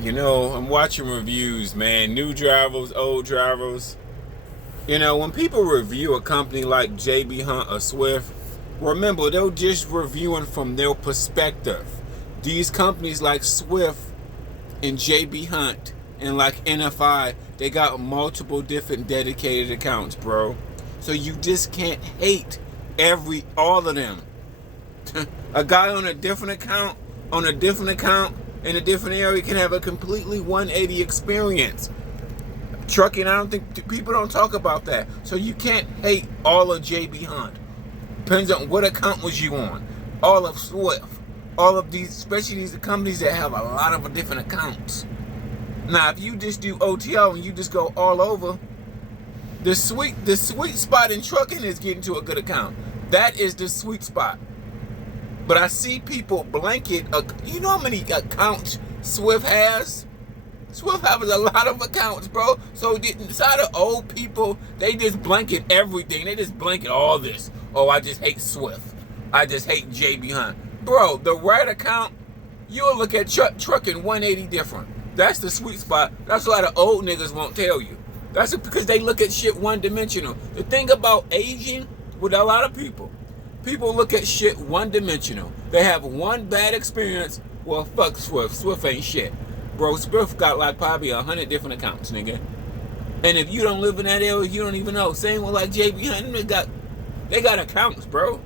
You know, I'm watching reviews, man. New drivers, old drivers. You know, when people review a company like JB Hunt or Swift, remember, they're just reviewing from their perspective. These companies like Swift and JB Hunt and like NFI, they got multiple different dedicated accounts, bro. So you just can't hate all of them. A guy on a different account, in a different area can have a completely 180 experience. Trucking, I don't think people don't talk about that. So you can't hate all of JB Hunt. Depends on what account was you on. All of Swift, all of these, especially these companies that have a lot of different accounts. Now, if you just do OTO and you just go all over, the sweet spot in trucking is getting to a good account. That is the sweet spot. But I see people blanket. You know how many accounts Swift has? Swift has a lot of accounts, bro. So inside of old people, they just blanket everything. They just blanket all this. Oh, I just hate Swift. I just hate JB Hunt. Bro, the right account, you'll look at trucking 180 different. That's the sweet spot. That's a lot of old niggas won't tell you. That's because they look at shit one-dimensional. The thing about aging with a lot of people look at shit one-dimensional. They have one bad experience. Well, fuck Swift. Swift ain't shit. Bro, Swift got like probably 100 different accounts, nigga. And if you don't live in that area, you don't even know. Same with like JB Hunt. They got accounts, bro.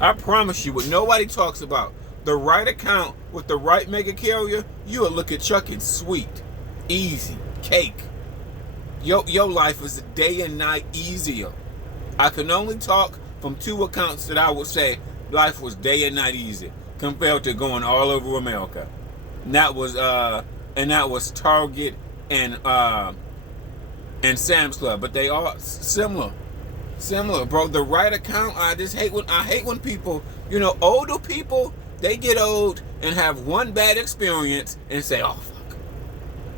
I promise you, what nobody talks about, the right account with the right mega carrier, you will look at trucking sweet, easy, cake. Your life is a day and night easier. I can only talk from two accounts that I would say life was day and night easy compared to going all over America. And that was Target and Sam's Club, but they are similar, bro. The right account, I hate when people, you know, older people, they get old and have one bad experience and say, oh fuck.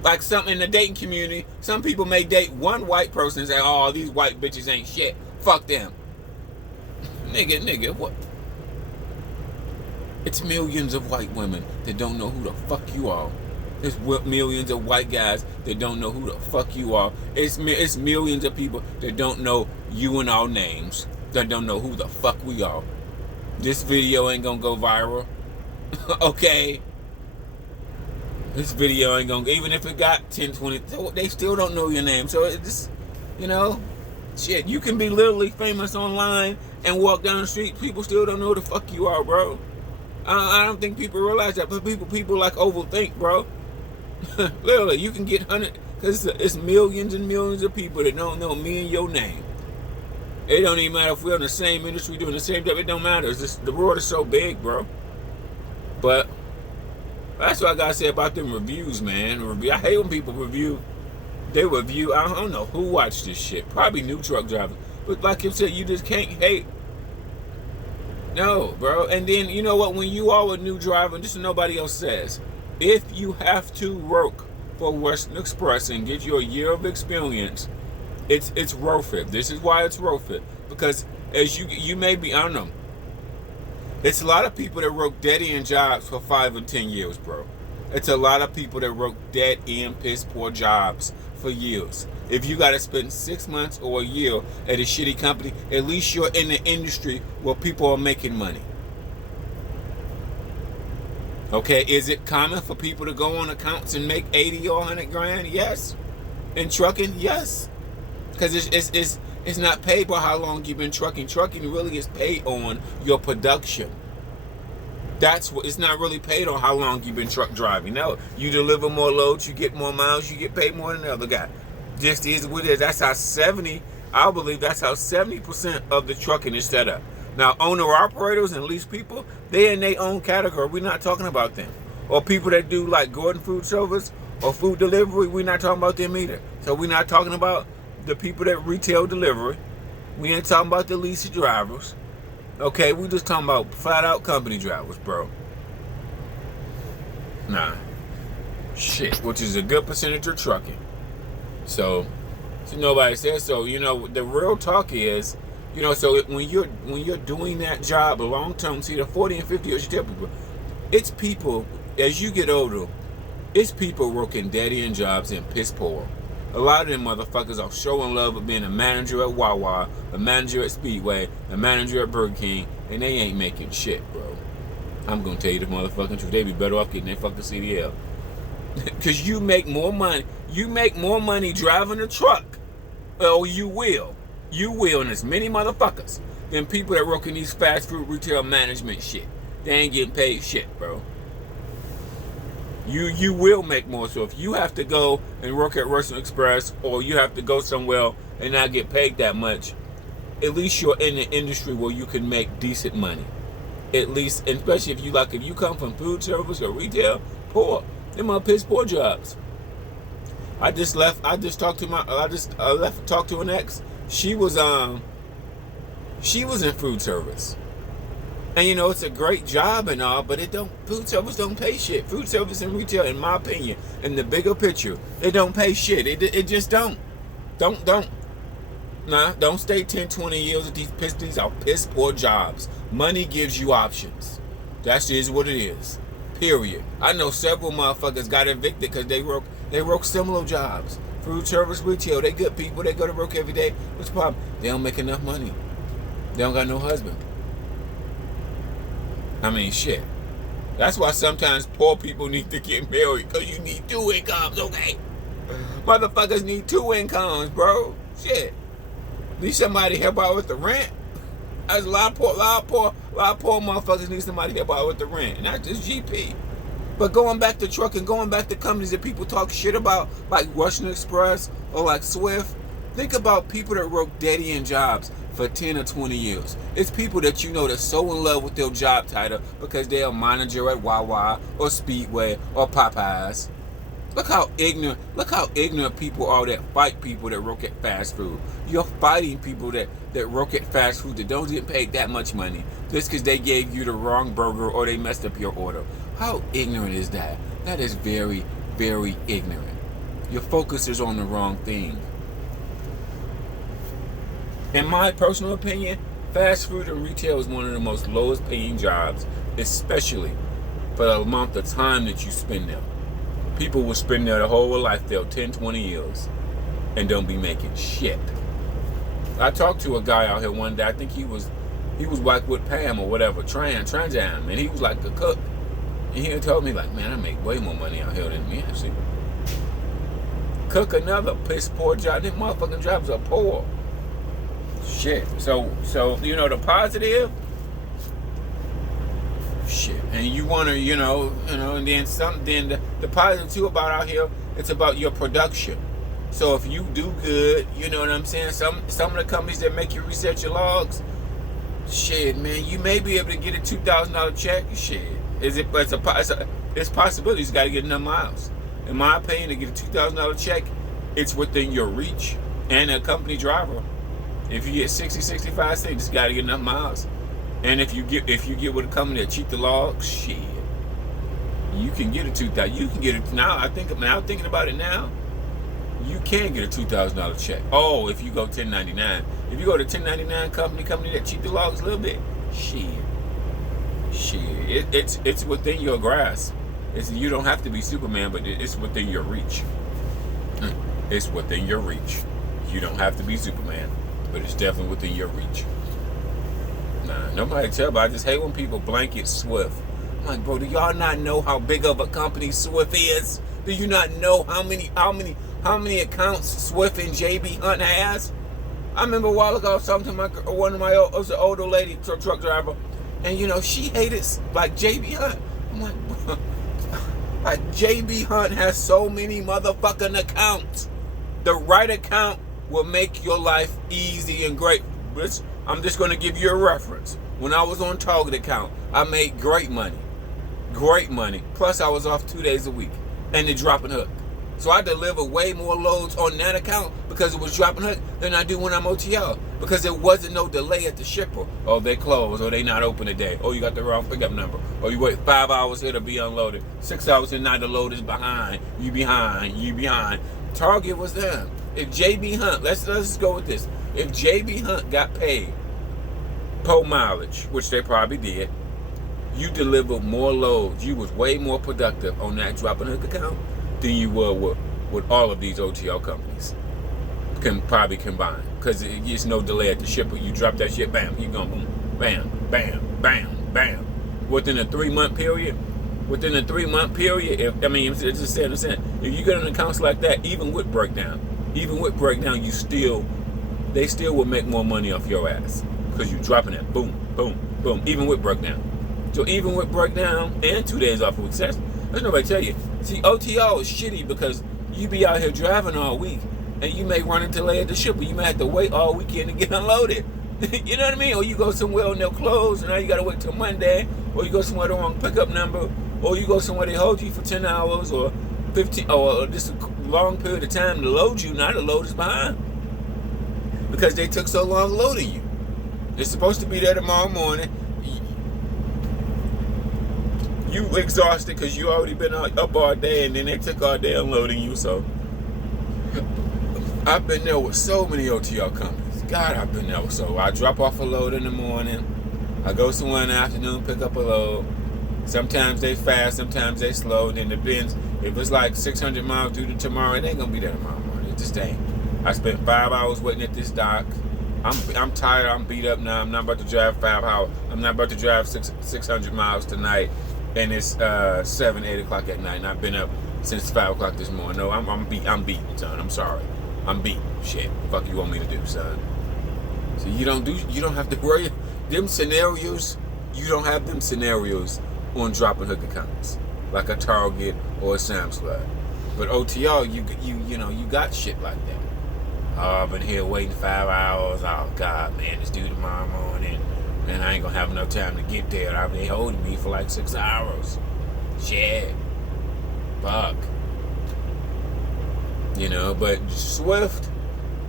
Like something in the dating community, some people may date one white person and say, oh, these white bitches ain't shit. Fuck them. Nigga, what? It's millions of white women that don't know who the fuck you are. There's millions of white guys that don't know who the fuck you are. It's millions of people that don't know you and our names, that don't know who the fuck we are. This video ain't gonna go viral. Okay? This video ain't gonna, even if it got 10, 20, they still don't know your name. So it's just, you know, shit, you can be literally famous online and walk down the street, people still don't know who the fuck you are, bro. I don't think people realize that, but people like overthink, bro. Literally, you can get 100, because it's millions and millions of people that don't know me and your name. It don't even matter if we're in the same industry doing the same job. It don't matter. It's just, the world is so big, bro. But that's what I gotta say about them reviews, man. I hate when people review. They review. I don't know who watched this shit. Probably new truck drivers. But like you said, you just can't hate. No, bro. And then, you know what? When you are a new driver, just so nobody else says, if you have to work for Western Express and get you a year of experience, it's worth it. This is why it's worth it. Because as you may be, I don't know, it's a lot of people that work dead-end jobs for 5 and 10 years, bro. It's a lot of people that work dead-end, piss-poor jobs for years. If you got to spend 6 months or a year at a shitty company, at least you're in the industry where people are making money. Okay, is it common for people to go on accounts and make 80 or 100 grand? Yes. In trucking, yes. Because it's not paid by how long you've been trucking. Trucking really is paid on your production. That's what, it's not really paid on how long you've been truck driving. No, you deliver more loads, you get more miles, you get paid more than the other guy. Just is what it is. That's how I believe that's how 70% of the trucking is set up. Now, owner-operators and lease people, they're in their own category. We're not talking about them. Or people that do like Gordon Food Service or food delivery, we're not talking about them either. So we're not talking about the people that retail delivery. We ain't talking about the lease drivers. Okay, we just talking about flat-out company drivers, bro. Nah. Shit, which is a good percentage of trucking. So nobody says so. You know, the real talk is, you know, so when you're doing that job long term, see the 40 and 50 years, you tell people, it's people as you get older, It's people working dead-end jobs and piss poor. A lot of them motherfuckers are showing love with being a manager at Wawa, a manager at Speedway, a manager at Burger King, and they ain't making shit, bro. I'm gonna tell you the motherfucking truth. They be better off getting their fucking CDL. Cause you make more money. You make more money driving a truck. Oh, you will. You will, and there's many motherfuckers than people that work in these fast food retail management shit. They ain't getting paid shit, bro. You will make more. So if you have to go and work at Russian Express, or you have to go somewhere and not get paid that much, at least you're in the industry where you can make decent money. At least, especially if you come from food service or retail, poor. Them are piss poor jobs. I just talked to an ex. She was in food service. And it's a great job and all, but food service don't pay shit. Food service and retail, in my opinion, in the bigger picture, it don't pay shit. It just don't. Don't stay 10, 20 years with these are piss poor jobs. Money gives you options. That is what it is. Period. I know several motherfuckers got evicted because they work similar jobs. Food service, retail, they good people, they go to work every day. What's the problem? They don't make enough money. They don't got no husband. I mean, shit. That's why sometimes poor people need to get married, because you need 2 incomes, okay? Motherfuckers need 2 incomes, bro. Shit. Need somebody to help out with the rent. There's a lot of poor motherfuckers need somebody to help out with the rent. And not just GP. But going back to trucking, going back to companies that people talk shit about, like Russian Express or like Swift, think about people that work dead-end jobs for 10 or 20 years. It's people that that's so in love with their job title because they're a manager at Wawa or Speedway or Popeyes. Look how ignorant people are that fight people that work at fast food. You're fighting people that work at fast food that don't get paid that much money just because they gave you the wrong burger or they messed up your order. How ignorant is that? That is very, very ignorant. Your focus is on the wrong thing. In my personal opinion, fast food and retail is one of the most lowest paying jobs, especially for the amount of time that you spend there. People will spend their whole life there, 10, 20 years, and don't be making shit. I talked to a guy out here one day. I think he was like with Pam or whatever, Transam, and he was like a cook. And he told me, like, man, I make way more money out here than me, actually. Cook, another piss poor job. Them motherfucking jobs are poor. Shit. So the positive, shit. And you wanna, and then the positive too about out here, it's about your production. So if you do good, you know what I'm saying? Some of the companies that make you reset your logs, shit, man, you may be able to get a $2,000 check. Shit. It's possibilities. You gotta get enough miles. In my opinion, to get a $2,000 check, it's within your reach. And a company driver, if you get 60, 65 cents, you just gotta get enough miles. And if you get with a company that cheat the logs, shit, you can get a $2,000. You can get it now. I'm thinking about it now. You can get a $2,000 check. Oh, if you go 1099. If you go to 1099 company that cheat the logs a little bit, shit, it's within your grasp. You don't have to be Superman, but it's within your reach. It's within your reach. You don't have to be Superman, but it's definitely within your reach. Nah, nobody tell, but I just hate when people blanket Swift. I'm like, bro, do y'all not know how big of a company Swift is? Do you not know how many accounts Swift and JB Hunt has? I remember a while ago I was talking to one of my older lady truck driver, and she hated like JB Hunt. I'm like, bro, like JB Hunt has so many motherfucking accounts. The right account will make your life easy and great. I'm just going to give you a reference. When I was on Target account, I made great money. Great money. Plus I was off 2 days a week. And the dropping hook. So I deliver way more loads on that account because it was dropping hook than I do when I'm OTL. Because there wasn't no delay at the shipper. Oh, they closed, or they not open today. Oh, you got the wrong pickup number. Or you wait 5 hours here to be unloaded. 6 hours here, now the load is behind. You behind. Target was there. If JB Hunt, let's just go with this. If JB Hunt got paid per mileage, which they probably did, you delivered more loads. You was way more productive on that drop and hook account than you were with all of these OTL companies can probably combine, because it's no delay at the shipper. You drop that shit, bam, you go boom, bam, bam, bam, bam. Within a 3-month period, if it's just saying, if you get an accounts like that, even with breakdown, they still will make more money off your ass because you dropping it, boom, boom, boom, even with breakdown. So even with breakdown and 2 days off of success, there's nobody tell you. See, OTL is shitty because you be out here driving all week, and you may run into delay at the shipper. You may have to wait all weekend to get unloaded. You know what I mean? Or you go somewhere and they'll close, and now you got to wait till Monday. Or you go somewhere the wrong pickup number. Or you go somewhere they hold you for 10 hours or 15, or just a long period of time to load you. Now the load is behind because they took so long loading you. They're supposed to be there tomorrow morning. You exhausted because you already been up all day, and then they took all day unloading you. So I've been there with so many OTL companies. God, I've been there. So I drop off a load in the morning. I go somewhere in the afternoon, pick up a load. Sometimes they fast, sometimes they slow. Then it depends. If it's like 600 miles due to tomorrow, it ain't gonna be there tomorrow morning. It just ain't. I spent 5 hours waiting at this dock. I'm tired. I'm beat up now. I'm not about to drive 5 hours. I'm not about to drive 600 miles tonight. And it's 7, 8 o'clock at night, and I've been up since 5 o'clock this morning. No, I'm beaten, son. I'm sorry. I'm beaten. Shit. Fuck you want me to do, son? So you don't have to worry. Them scenarios, you don't have them scenarios on drop and hook accounts like a Target or a Sam's Club. But OTL, you got shit like that. Oh, I've been here waiting 5 hours. Oh God, man, it's due tomorrow morning. And I ain't gonna have enough time to get there. I mean, they holding me for like 6 hours. Shit. Fuck. But Swift,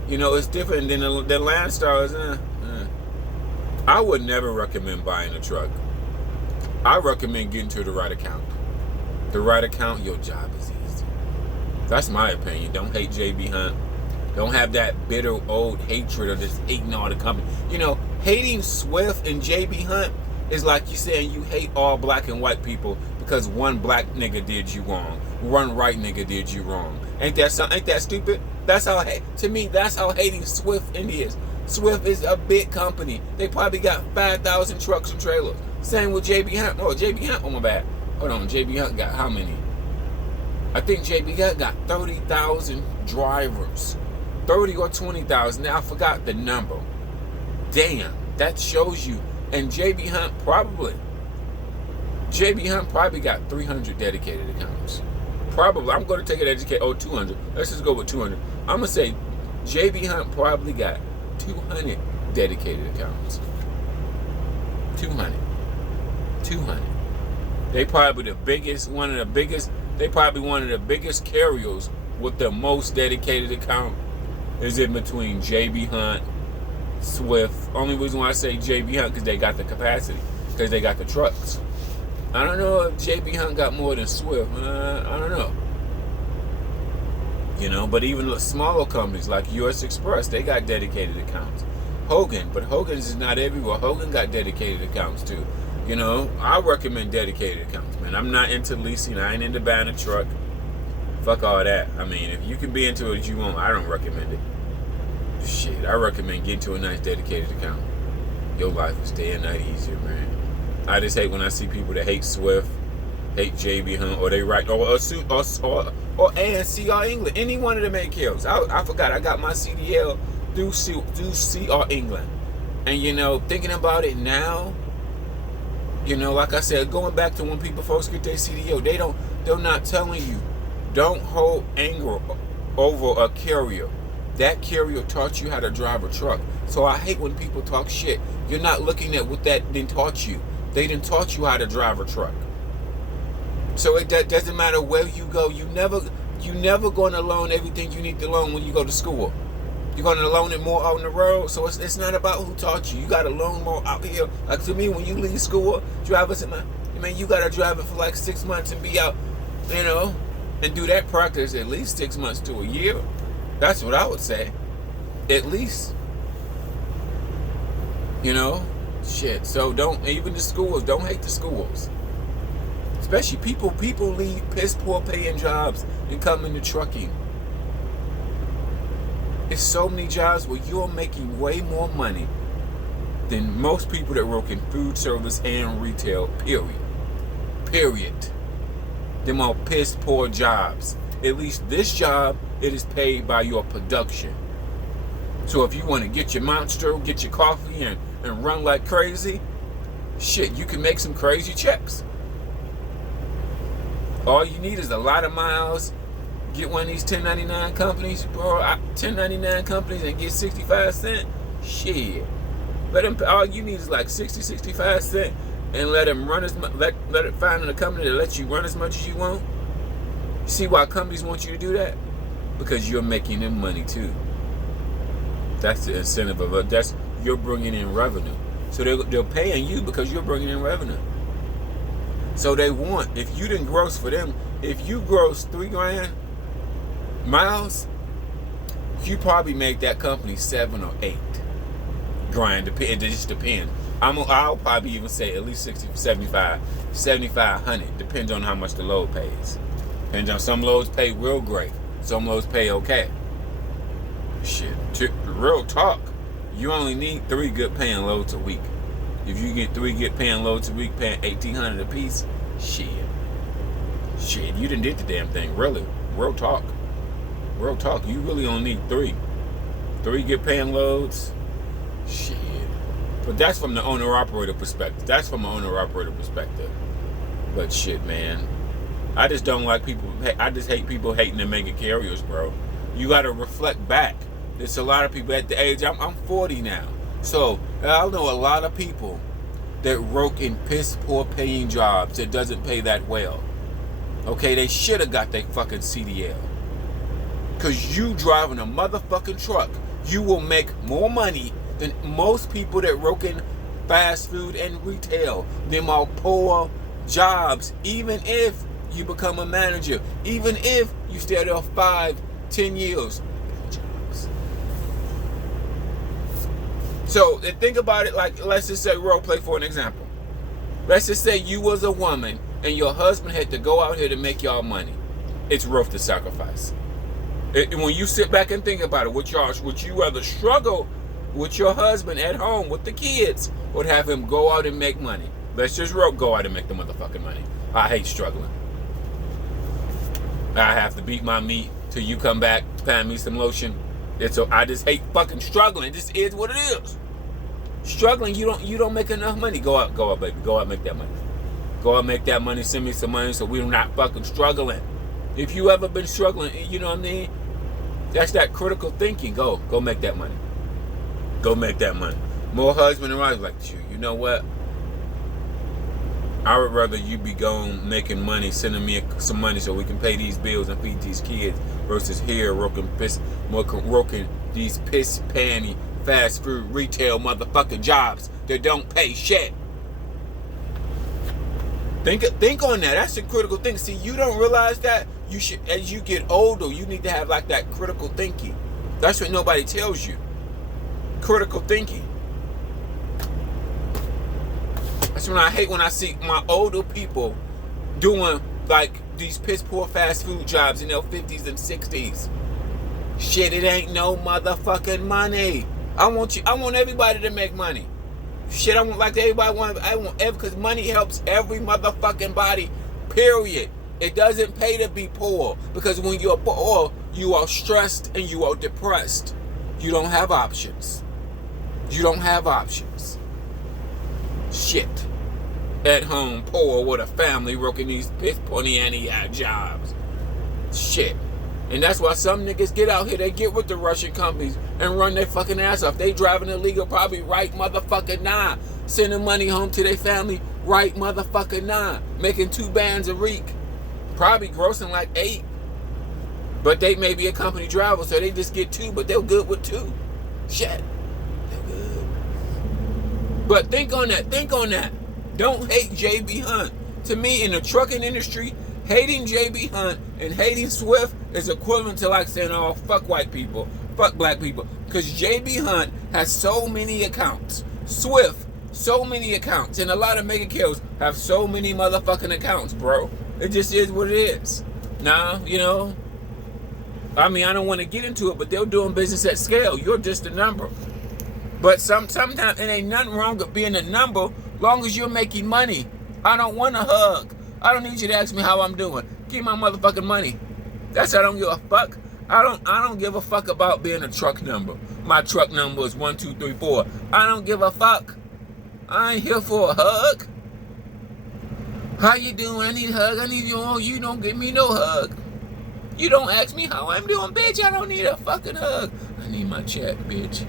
it's different than Landstar. I would never recommend buying a truck. I recommend getting to the right account. The right account, your job is easy. That's my opinion. Don't hate JB Hunt. Don't have that bitter old hatred of just hating all the company. Hating Swift and JB Hunt is like you saying you hate all black and white people because one black nigga did you wrong, one white nigga did you wrong. Ain't that stupid? That's how hating Swift is. Swift is a big company. They probably got 5,000 trucks and trailers. Same with JB Hunt. Oh, JB Hunt, oh my bad. Hold on, JB Hunt got how many? I think JB Hunt got 30,000 drivers. 30 or 20,000. Now I forgot the number. Damn, that shows you. And JB Hunt probably got 300 dedicated accounts. Probably. I'm going to take it 200. Let's just go with 200. I'm going to say JB Hunt probably got 200 dedicated accounts. 200. They probably one of the biggest carriers with the most dedicated account is in between JB Hunt, Swift. Only reason why I say JB Hunt because they got the capacity, because they got the trucks. I don't know if JB Hunt got more than Swift. I don't know. But even smaller companies like US Express, they got dedicated accounts. But Hogan's is not everywhere. Hogan got dedicated accounts too. I recommend dedicated accounts, man. I'm not into leasing. I ain't into buying a truck. Fuck all that. I mean, if you can be into it, you won't. I don't recommend it. Shit, I recommend getting to a nice dedicated account. Your life is day and night easier, man. I just hate when I see people that hate Swift, hate JB Hunt, or they write or CR England. Any one of them make kills. I forgot. I got my CDL through CR England, and thinking about it now, like I said, going back to when people first get their CDL, they're not telling you, don't hold anger over a carrier. That carrier taught you how to drive a truck. So I hate when people talk shit. You're not looking at what that didn't taught you. They didn't taught you how to drive a truck. So that doesn't matter where you go. You never going to learn everything you need to learn when you go to school. You're going to learn it more out on the road. So it's not about who taught you. You got to learn more out here. Like to me, when you leave school, drivers, you got to drive it for like 6 months and be out, and do that practice at least 6 months to a year. That's what I would say. At least. Shit. So don't, even the schools, don't hate the schools. Especially people leave piss poor paying jobs and come into trucking. There's so many jobs where you're making way more money than most people that work in food service and retail, period. Them all piss poor jobs. At least this job, it is paid by your production. So if you want to get your monster, get your coffee, and run like crazy, shit, you can make some crazy checks. All you need is a lot of miles. Get one of these 1099 companies, bro. 1099 companies and get 65 cents. Shit. Let them. All you need is like 60, 65 cents, and let them run as much. Let it find a company that lets you run as much as you want. See why companies want you to do that? Because you're making them money too. That's the incentive of it. That's, you're bringing in revenue. So they're paying you because you're bringing in revenue. So they want, if you didn't gross for them, if you gross $3,000 miles, you probably make that company $7 or $8,000. It just depends. I'll probably even say at least 60, 75, 7,500. Depends on how much the load pays. Depends on, some loads pay real great. Some loads pay okay. Shit, real talk. You only need 3 good paying loads a week. If you get 3 good paying loads a week, paying $1,800 a piece, shit, you done did the damn thing. Really, real talk. You really only need 3 good paying loads. Shit, but that's from the owner-operator perspective. But shit, man, I just don't like people. I just hate people hating the mega carriers, bro. You got to reflect back. There's a lot of people at the age, I'm 40 now. So I know a lot of people that work in piss poor paying jobs that doesn't pay that well. Okay, they should have got their fucking CDL. Cause you driving a motherfucking truck, you will make more money than most people that work in fast food and retail. Them are poor jobs. Even if you become a manager, even if you stay there 5-10 years. So think about it like, let's just say, role play for an example. Let's just say you was a woman and your husband had to go out here to make y'all money. It's worth the sacrifice. When you sit back and think about it, would you rather struggle with your husband at home with the kids, or have him go out and make money? Let's just go out and make the motherfucking money. I hate struggling. I have to beat my meat till you come back, find me some lotion. I just hate fucking struggling. This is what it is. Struggling, you don't make enough money. Go out, baby. Go out, make that money. Go out, make that money. Send me some money so we're not fucking struggling. If you ever been struggling, you know what I mean? That's that critical thinking. Go make that money. Go make that money. More husband and wife like, you know what? I would rather you be gone making money, sending me some money so we can pay these bills and feed these kids, versus here working these piss panty fast food retail motherfucking jobs that don't pay shit. Think on that. That's the critical thing. See, you don't realize that. You should, as you get older, you need to have like that critical thinking. That's what nobody tells you. Critical thinking. That's when I hate when I see my older people doing like these piss poor fast food jobs in their 50s and 60s. Shit, it ain't no motherfucking money. I want everybody to make money. Shit, I want because money helps every motherfucking body, period. It doesn't pay to be poor, because when you're poor, you are stressed and you are depressed. You don't have options. Shit. At home, poor, with a family, working these piss pony jobs. Shit. And that's why some niggas get out here, they get with the Russian companies and run their fucking ass off. They driving illegal, probably right motherfucking now. Sending money home to their family right motherfucking now. Making 2 bands a week. Probably grossing like 8. But they may be a company driver, so they just get 2, but they're good with 2. Shit. They're good. But think on that. Don't hate JB Hunt. To me, in the trucking industry, hating JB Hunt and hating Swift is equivalent to like saying, oh, fuck white people, fuck black people. Because JB Hunt has so many accounts. Swift So many accounts, and a lot of mega kills have so many motherfucking accounts, bro. It just is what it is. Nah, you know, I mean, I don't want to get into it, but they're doing business at scale. You're just a number. But sometimes it ain't nothing wrong with being a number, long as you're making money. I don't want a hug. I don't need you to ask me how I'm doing. Give my motherfucking money. That's I don't give a fuck. I don't give a fuck about being a truck number. My truck number is 1234. I don't give a fuck. I ain't here for a hug. How you doing? I need a hug. I need you. Oh, you don't give me no hug. You don't ask me how I'm doing, bitch. I don't need a fucking hug. I need my check, bitch.